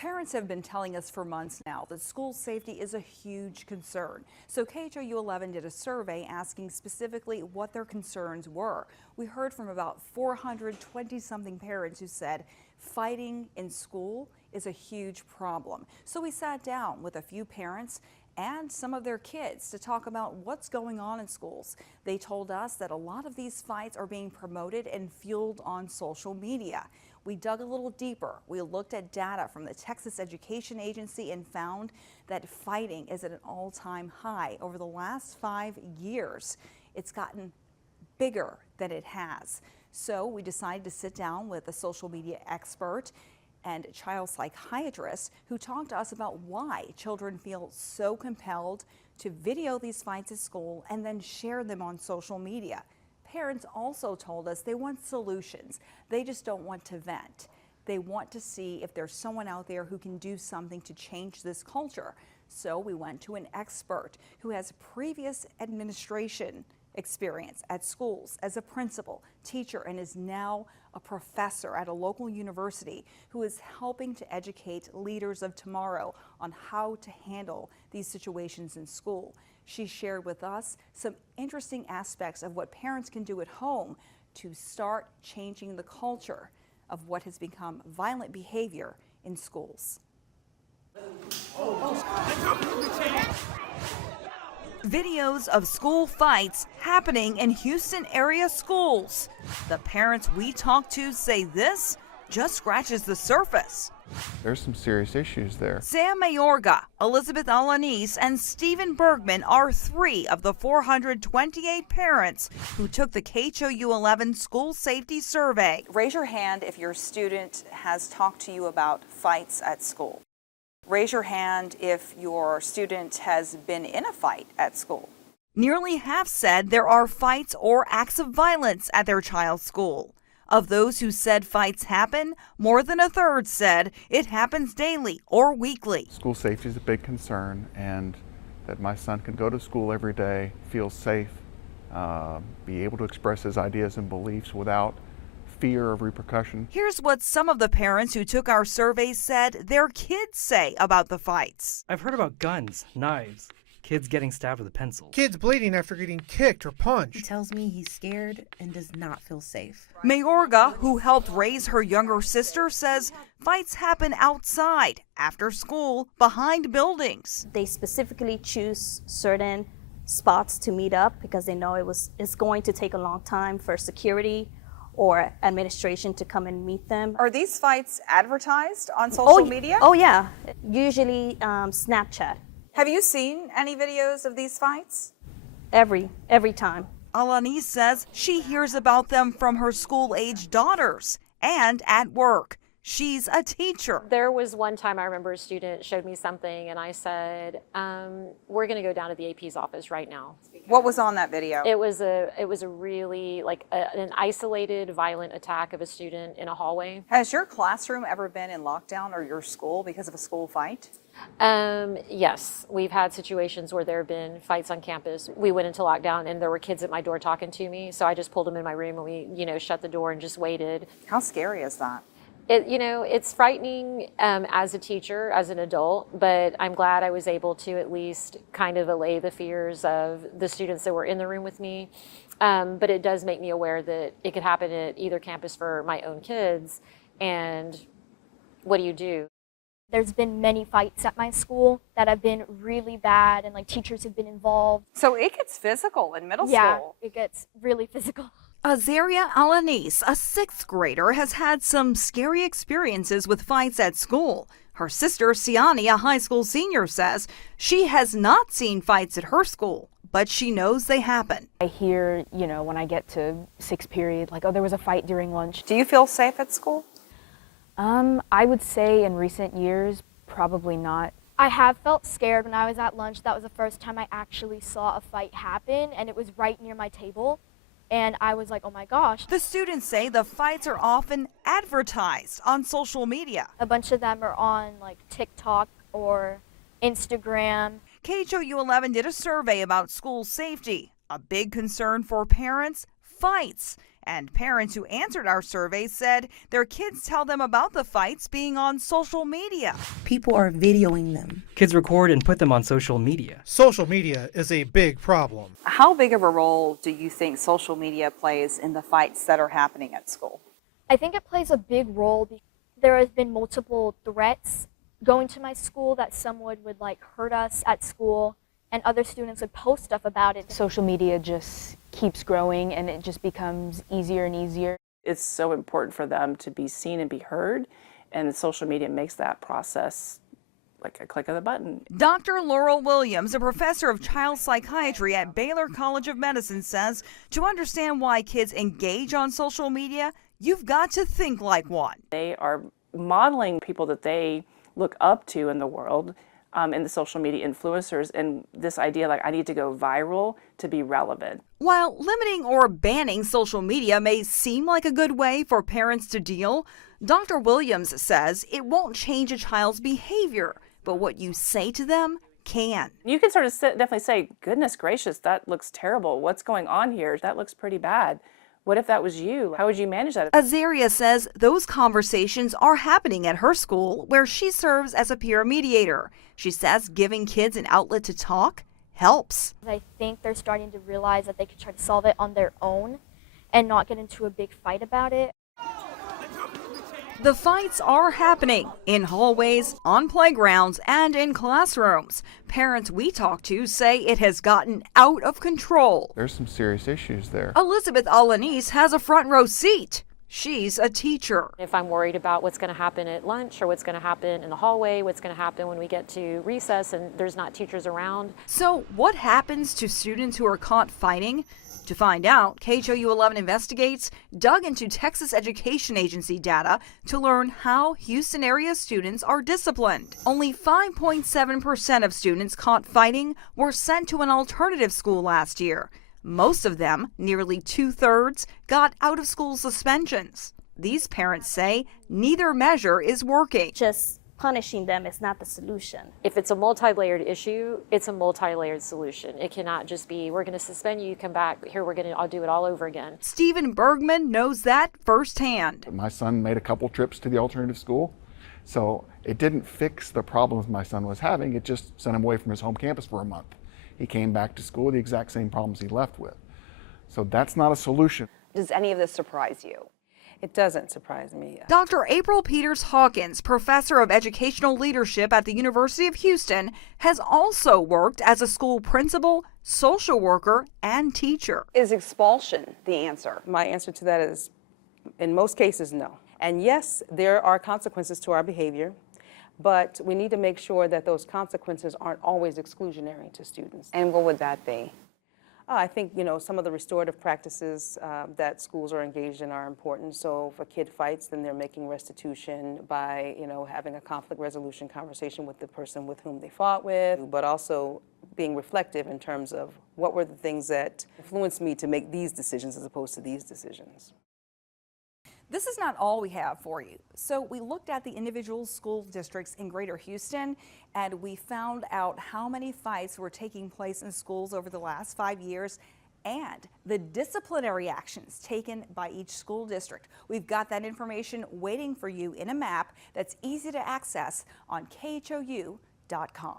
Parents have been telling us for months now that school safety is a huge concern. So KHOU 11 did a survey asking specifically what their concerns were. We heard from about 420-something parents who said fighting in school is a huge problem. So we sat down with a few parents and some of their kids to talk about what's going on in schools. They told us that a lot of these fights are being promoted and fueled on social media. We dug a little deeper. We looked at data from the Texas Education Agency and found that fighting is at an all-time high. Over the last 5 years, it's gotten bigger than it has. So we decided to sit down with a social media expert and child psychiatrist who talked to us about why children feel so compelled to video these fights at school and then share them on social media. Parents also told us they want solutions. They just don't want to vent. They want to see if there's someone out there who can do something to change this culture. So we went to an expert who has previous administration experience at schools as a principal, teacher, and is now a professor at a local university who is helping to educate leaders of tomorrow on how to handle these situations in school. She shared with us some interesting aspects of what parents can do at home to start changing the culture of what has become violent behavior in schools. Videos of school fights happening in Houston area schools. The parents we talked to say this just scratches the surface. There's some serious issues there. Sam Mayorga, Elizabeth Alanis, and Stephen Bergman are 3 of the 428 parents who took the KHOU 11 school safety survey. Raise your hand if your student has talked to you about fights at school. Raise your hand if your student has been in a fight at school. Nearly half said there are fights or acts of violence at their child's school. Of those who said fights happen, more than a third said it happens daily or weekly. School safety is a big concern, and that my son can go to school every day, feel safe, be able to express his ideas and beliefs without fear of repercussion. Here's what some of the parents who took our survey said their kids say about the fights. I've heard about guns, knives, kids getting stabbed with a pencil. Kids bleeding after getting kicked or He punched. tells me he's scared and does not feel safe. Mayorga, who helped raise her younger sister, says fights happen outside, after school, behind buildings. They specifically choose certain spots to meet up because they know it's going to take a long time for security or administration to come and meet them. Are these fights advertised on social media? Oh yeah, usually Snapchat. Have you seen any videos of these fights? Every time. Alanis says she hears about them from her school-age daughters and at work. She's a teacher. There was one time I remember a student showed me something and I said, we're going to go down to the AP's office right now. What was on that video? It was a really an isolated violent attack of a student in a hallway. Has your classroom ever been in lockdown, or your school, because of a school fight? Yes, we've had situations where there have been fights on campus. We went into lockdown and there were kids at my door talking to me, so I just pulled them in my room and we, shut the door and just waited. How scary is that? It's frightening as a teacher, as an adult, but I'm glad I was able to at least kind of allay the fears of the students that were in the room with me. But it does make me aware that it could happen at either campus for my own kids. And what do you do? There's been many fights at my school that have been really bad, and teachers have been involved. So it gets physical in middle Yeah, school. it gets really physical. Azaria Alanis, a 6th grader, has had some scary experiences with fights at school. Her sister, Siani, a high school senior, says she has not seen fights at her school, but she knows they happen. I hear, when I get to 6th period, oh, there was a fight during lunch. Do you feel safe at school? I would say in recent years, probably not. I have felt scared when I was at lunch. That was the first time I actually saw a fight happen, and it was right near my table. And I was like, oh my gosh. The students say the fights are often advertised on social media. A bunch of them are on TikTok or Instagram. KHOU 11 did a survey about school safety. A big concern for parents, fights. And parents who answered our survey said their kids tell them about the fights being on social media. People are videoing them. Kids record and put them on social media. Social media is a big problem. How big of a role do you think social media plays in the fights that are happening at school? I think it plays a big role because there has been multiple threats going to my school that someone would like hurt us at school, and other students would post stuff about it. Social media just keeps growing and it just becomes easier and easier. It's so important for them to be seen and be heard, and social media makes that process like a click of the button. Dr. Laurel Williams, a professor of child psychiatry at Baylor College of Medicine, says to understand why kids engage on social media, you've got to think like one. They are modeling people that they look up to in the world, in the social media influencers, and this idea like I need to go viral to be relevant. While limiting or banning social media may seem like a good way for parents to deal, Dr. Williams says it won't change a child's behavior, but what you say to them can. You can sort of definitely say, goodness gracious, that looks terrible. What's going on here? That looks pretty bad. What if that was you? How would you manage that? Azaria says those conversations are happening at her school, where she serves as a peer mediator. She says giving kids an outlet to talk helps. I think they're starting to realize that they can try to solve it on their own and not get into a big fight about it. The fights are happening in hallways, on playgrounds, and in classrooms. Parents we talk to say it has gotten out of control. There's some serious issues there. Elizabeth Alanis has a front row seat. She's a teacher. If I'm worried about what's going to happen at lunch or what's going to happen in the hallway, what's going to happen when we get to recess and there's not teachers around. So what happens to students who are caught fighting? To find out, KHOU 11 Investigates dug into Texas Education Agency data to learn how Houston area students are disciplined. Only 5.7% of students caught fighting were sent to an alternative school last year. Most of them, nearly 2/3, got out-of-school suspensions. These parents say neither measure is working. Just punishing them is not the solution. If it's a multi-layered issue, it's a multi-layered solution. It cannot just be, we're going to suspend you, come back, here I'll do it all over again. Stephen Bergman knows that firsthand. My son made a couple trips to the alternative school, so it didn't fix the problems my son was having. It just sent him away from his home campus for a month. He came back to school with the exact same problems he left with. So that's not a solution. Does any of this surprise you? It doesn't surprise me. Dr. April Peters Hawkins, professor of educational leadership at the University of Houston, has also worked as a school principal, social worker, and teacher. Is expulsion the answer? My answer to that is, in most cases, no. And yes, there are consequences to our behavior, but we need to make sure that those consequences aren't always exclusionary to students. And what would that be? I think, some of the restorative practices that schools are engaged in are important. So if a kid fights, then they're making restitution by, having a conflict resolution conversation with the person with whom they fought with, but also being reflective in terms of what were the things that influenced me to make these decisions as opposed to these decisions. This is not all we have for you. So we looked at the individual school districts in Greater Houston, and we found out how many fights were taking place in schools over the last 5 years and the disciplinary actions taken by each school district. We've got that information waiting for you in a map that's easy to access on KHOU.com.